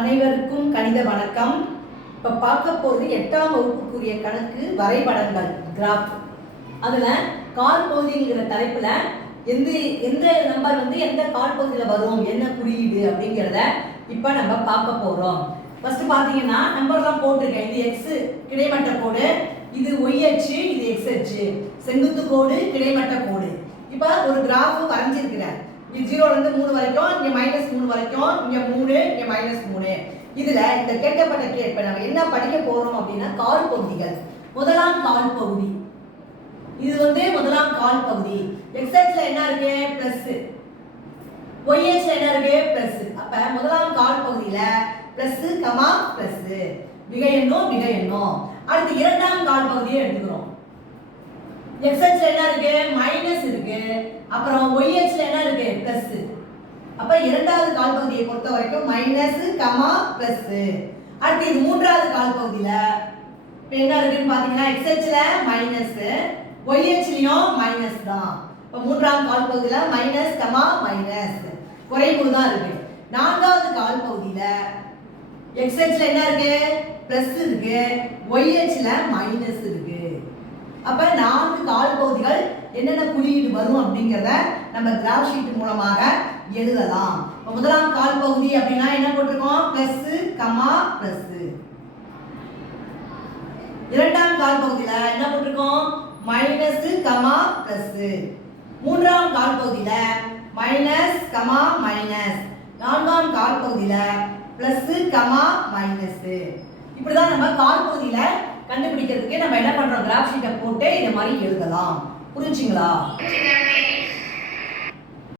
அனைவருக்கும் கணித வணக்கம். இப்போ பார்க்க போகிறது 8ஆம் வகுப்புக்குரிய கணக்கு வரைபடங்கள் கிராஃப். அதில் கால் பகுதிங்கிற தலைப்பில் எந்த நம்பர் எந்த கால் பகுதியில் வரும், என்ன குறியீடு அப்படிங்கிறத இப்போ நம்ம பார்க்க போகிறோம். ஃபர்ஸ்ட் பார்த்தீங்கன்னா நம்பர்லாம் போட்டிருக்கேன். இது எக்ஸ் கிடைமட்ட கோடு, இது ஒய் அச்சு, இது எக்ஸ் அச்சு, செங்குத்து கோடு, கிடைமட்ட கோடு. இப்போ ஒரு கிராஃப் வரைஞ்சிருக்கிறேன். இது 0 ல இருந்து 3 வரைக்கும், இங்க -3 வரைக்கும், இங்க 3, இங்க -3. இதுல இந்த கேட்கப்பட்ட இப்ப நம்ம என்ன படிக்க போறோம் அப்படின்னா கால் பகுதிகள். முதலாம் கால் பகுதி, இது முதலாம் கால் பகுதி. x அச்சுல என்ன இருக்கு பிளஸ், y அச்சுல என்ன இருக்கு பிளஸ். அப்ப முதலாம் கால் பகுதியில பிளஸ் கமா பிளஸ், மிகை எண்ணம். அடுத்து இரண்டாம் கால் பகுதியை எடுத்துக்கிறோம். x அச்சுல என்ன இருக்கு மைனஸ் இருக்கு, அப்புறம் y அச்சுல என்ன இருக்கு பிளஸ். அப்ப இரண்டாவது கால் பகுதியை பொறுத்த வரைக்கும் மைனஸ் கமா பிளஸ். அடுத்து இது மூன்றாவது கால் பகுதியில என்ன இருக்குன்னு பாத்தீங்கன்னா x அச்சுல மைனஸ், y அச்சுலயும் மைனஸ் தான். இப்ப மூன்றாம் கால் பகுதியில மைனஸ் கமா மைனஸ் குறைவு தான் இருக்கு. நான்காவது கால் பகுதியில x அச்சுல என்ன இருக்கு பிளஸ் இருக்கு, y அச்சுல மைனஸ் இருக்கு. அப்ப 4 கால் பகுதிகள் என்னென்ன குறியீடு வரும் அப்படிங்கறத நம்ம கிராஃப் ஷீட் மூலமாக எழுதலாம். முதலாம் கால் பகுதி அப்படினா என்ன போட்டுருக்கோம் பிளஸ் கமா பிளஸ். இரண்டாம் கால் பகுதியில என்ன போட்டுருக்கோம் மைனஸ் கமா பிளஸ். மூன்றாம் கால் பகுதியில மைனஸ் கமா மைனஸ். நான்காம் கால் பகுதியில பிளஸ் கமா மைனஸ். இப்படிதான் நம்ம கால் பகுதியில கண்டுபிடிக்கிறதுக்கு நம்ம என்ன பண்றோம் கிராஃப் ஷீட்டை போட்டு இந்த மாதிரி எழுதலாம். புரிஞ்சுங்களா?